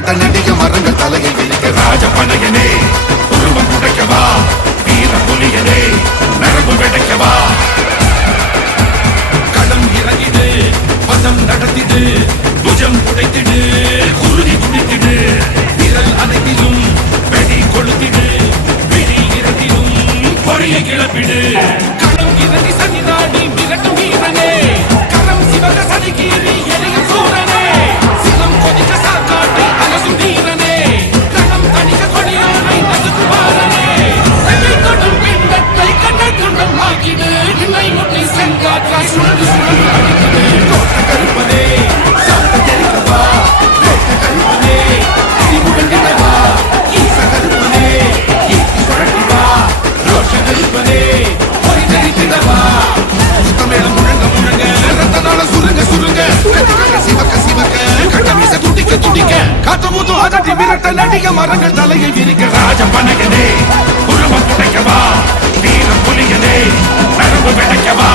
que. மரங்கள் தலையில் இருக்க ராஜ பணகனே குடும்பம் புடைக்கவா வீரம் புலியனே நரம்பு விடைக்கவா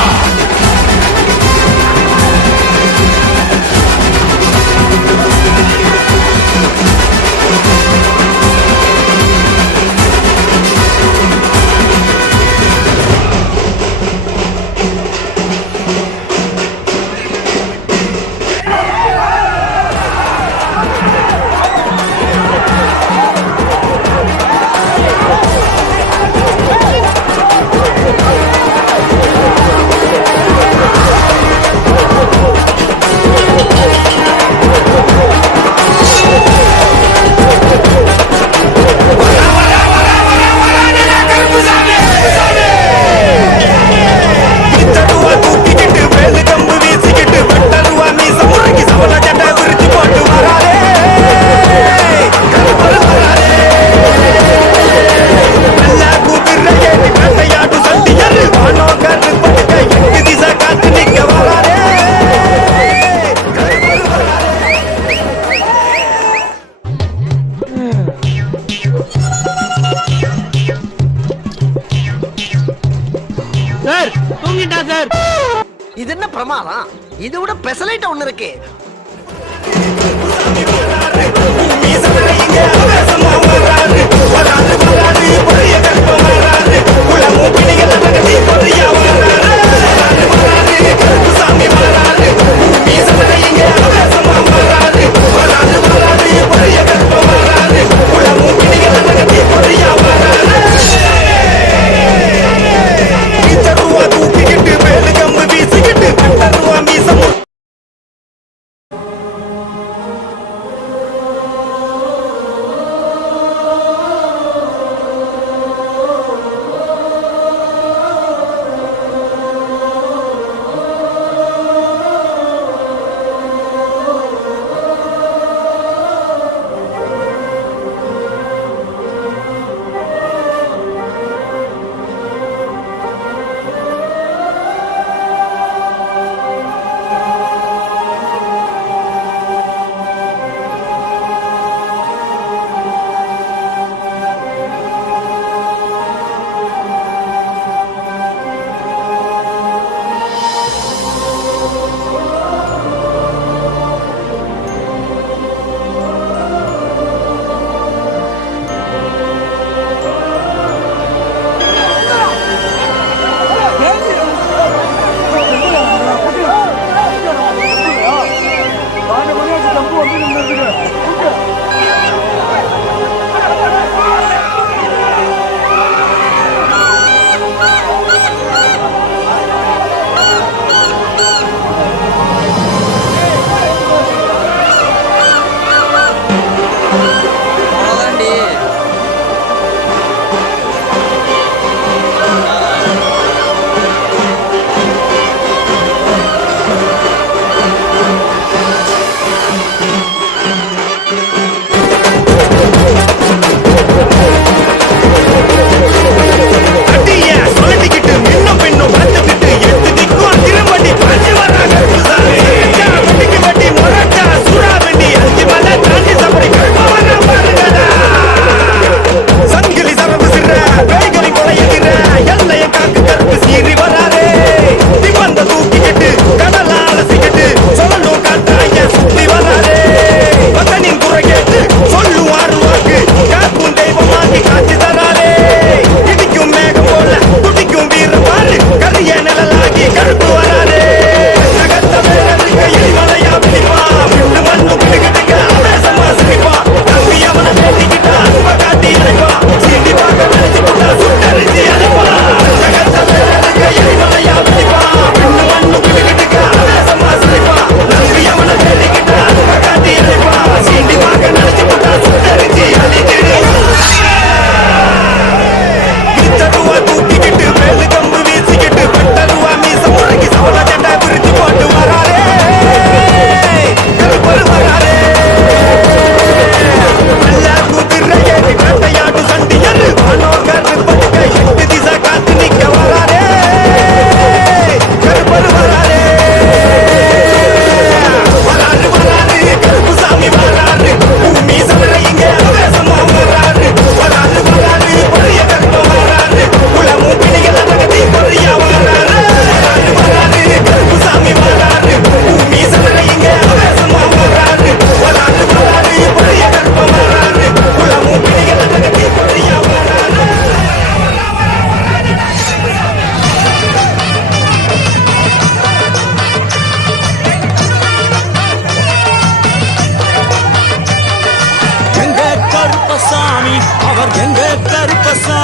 எங்க கருப்பசா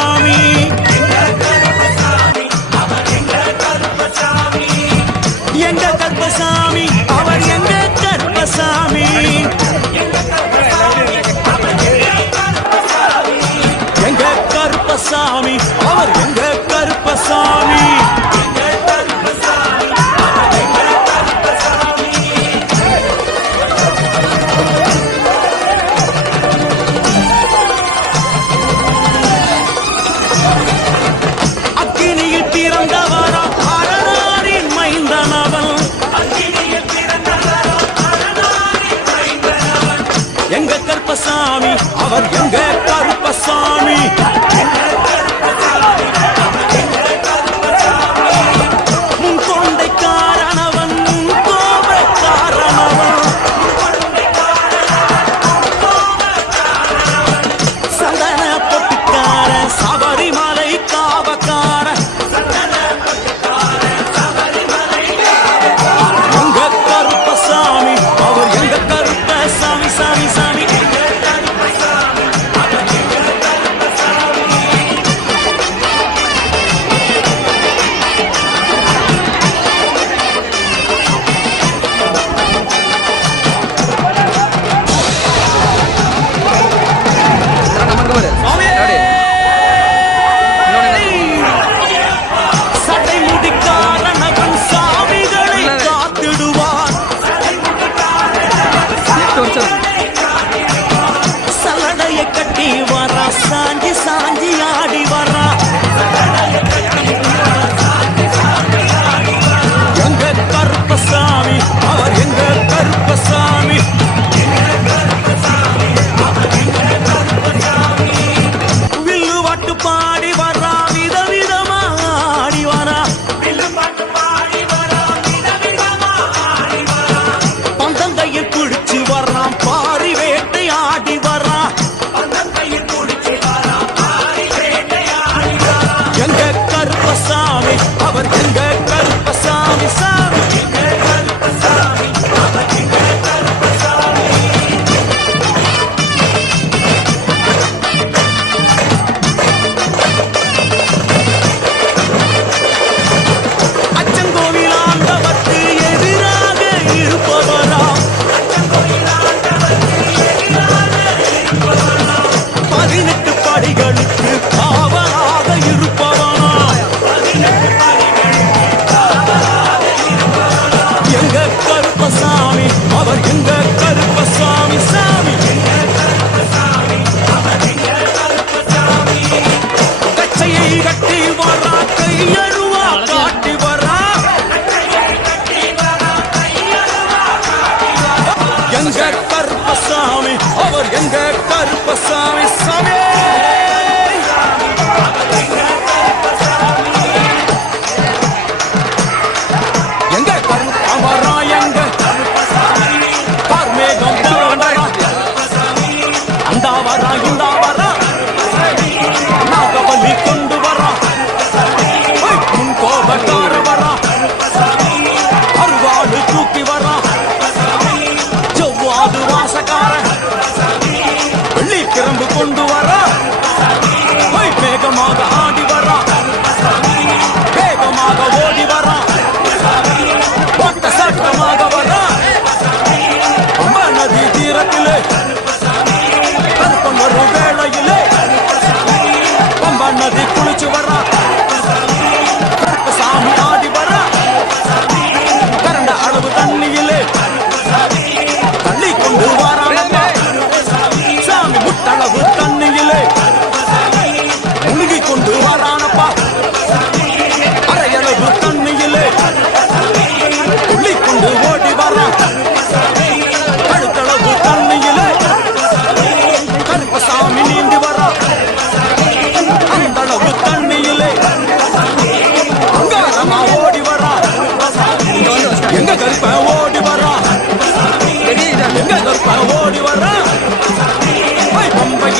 கருப்பசாமி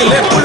left.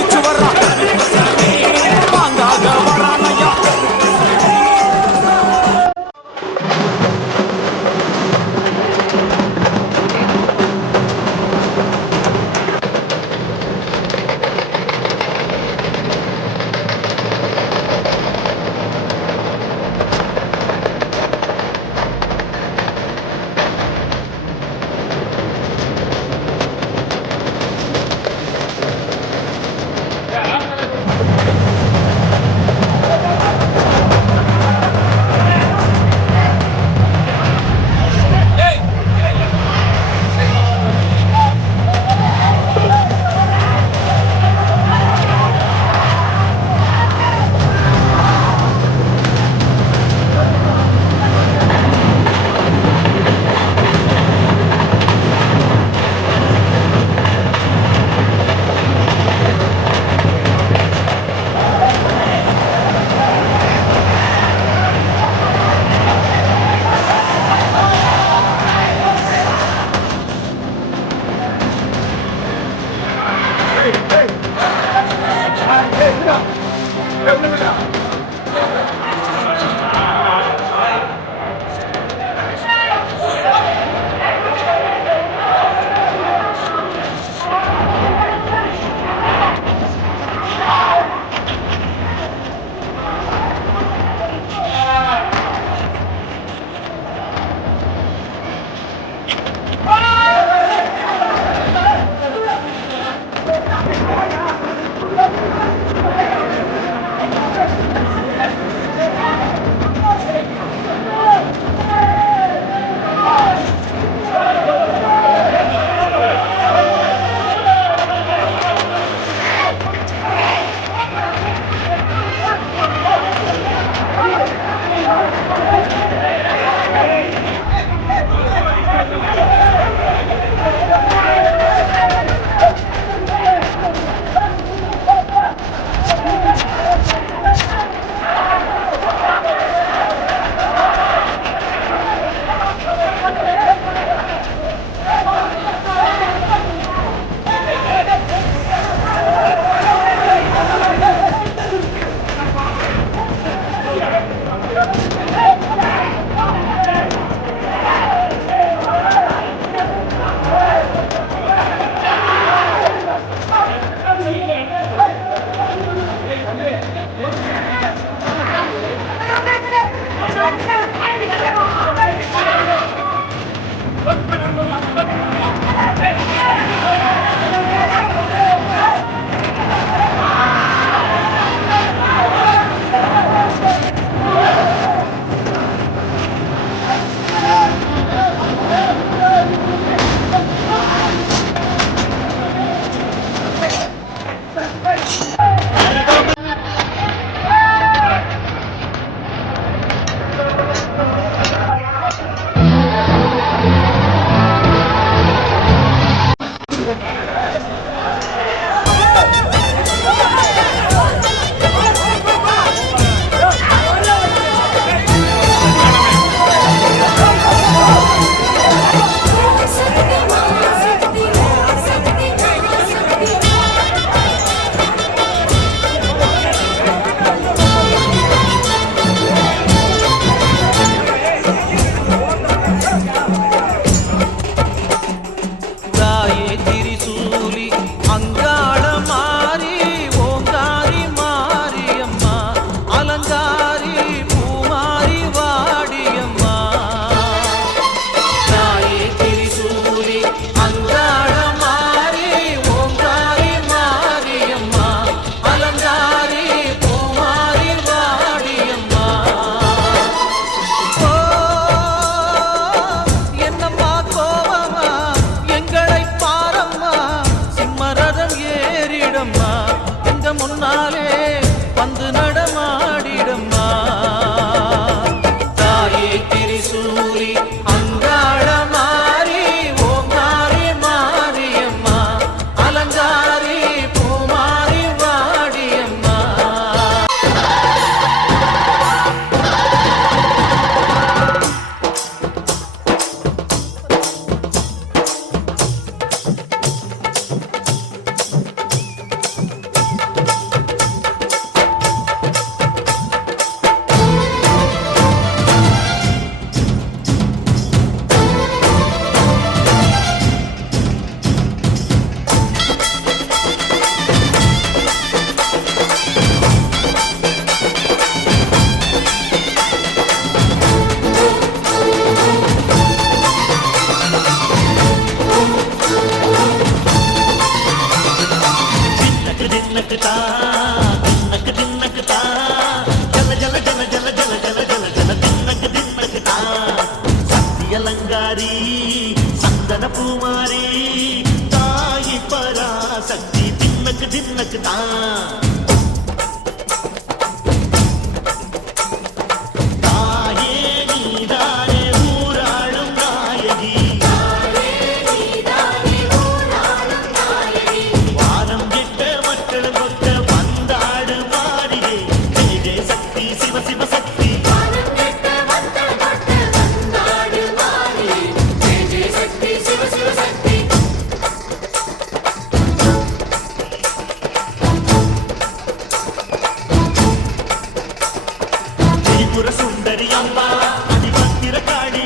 打 అది భక్తిర కాడి